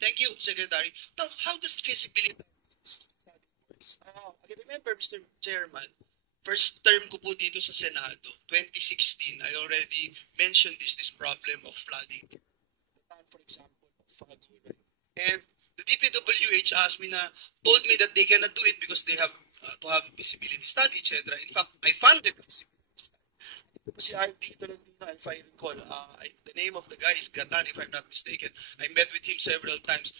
Thank you, Secretary. Now, how does feasibility study works? I remember, Mr. Chairman, first term ko po dito sa Senado, 2016, I already mentioned this problem of flooding. For example, of Fago, right? And the DPWH asked me told me that they cannot do it because they have to have visibility study, etc. In fact, I funded the visibility study. Si RD Tolentino, if I recall, the name of the guy is Gatan, if I'm not mistaken. I met with him several times.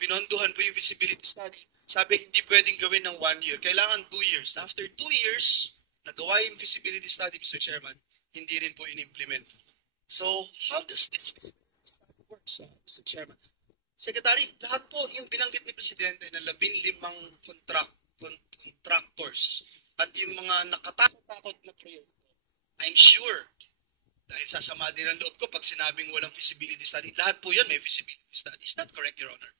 Pinondohan po yung visibility study. Sabi, hindi pwedeng gawin ng 1 year. Kailangan 2 years. After 2 years, nagawa yung feasibility study, Mr. Chairman, hindi rin po in-implement. So, how does this feasibility study work, Mr. Chairman? Secretary, lahat po yung binanggit ni Presidente na 15 contractors at yung mga nakatakot-takot na proyekto, I'm sure, dahil sasama din ang loob ko pag sinabing walang feasibility study, lahat po yan may feasibility study. Is that correct, Your Honor?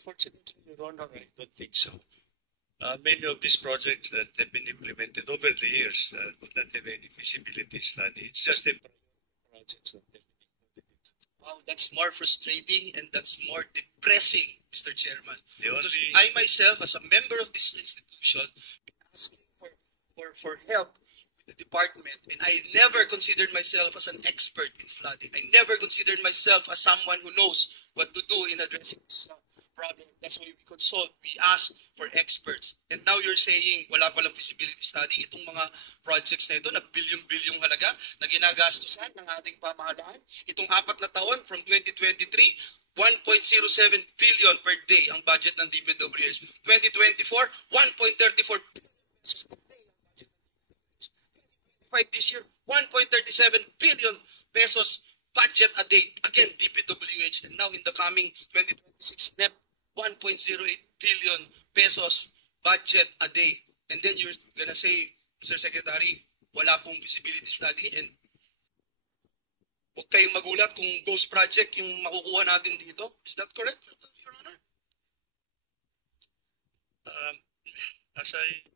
Fortunately, Your Honor, I don't think so. Many of these projects that have been implemented over the years do not have any feasibility study. It's just a projects that have been implemented. Wow, that's more frustrating and that's more depressing, Mr. Chairman. Because Only... I myself, as a member of this institution, asking for help with the department, and I never considered myself as an expert in flooding. I never considered myself as someone who knows what to do in addressing this problem. That's why we consult, we ask for experts. And now you're saying wala palang feasibility study. Itong mga projects na ito na bilyon-bilyong halaga na ginagastusan ng ating pamahalaan. Itong 4 na taon from 2023, 1.07 billion per day ang budget ng DPWH. 2024, 1.34 billion. This year, 1.37 billion pesos budget a day. Again, DPWH. And now in the coming 2026 NEP, 1.08 billion pesos budget a day. And then you're gonna say, Mr. Secretary, wala pong feasibility study and huwag kayong magulat kung ghost project yung makukuha natin dito. Is that correct, Your Honor? As I...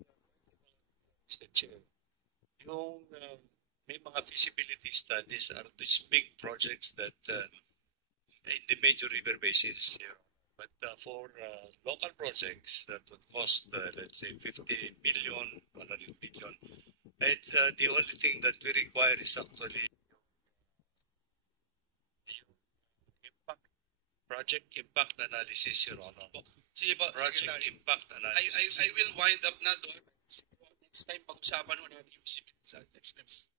Mr. Chair, yung may mga feasibility studies are these big projects that in the major river basins. But for local projects that would cost, let's say, 50 million, 100 million, the only thing that we require is actually project impact analysis, Your Honor. Sige po, Project Secretary. impact analysis. I will wind up na doon. Next time, pag-usapan ho natin yung feasibility study. Let's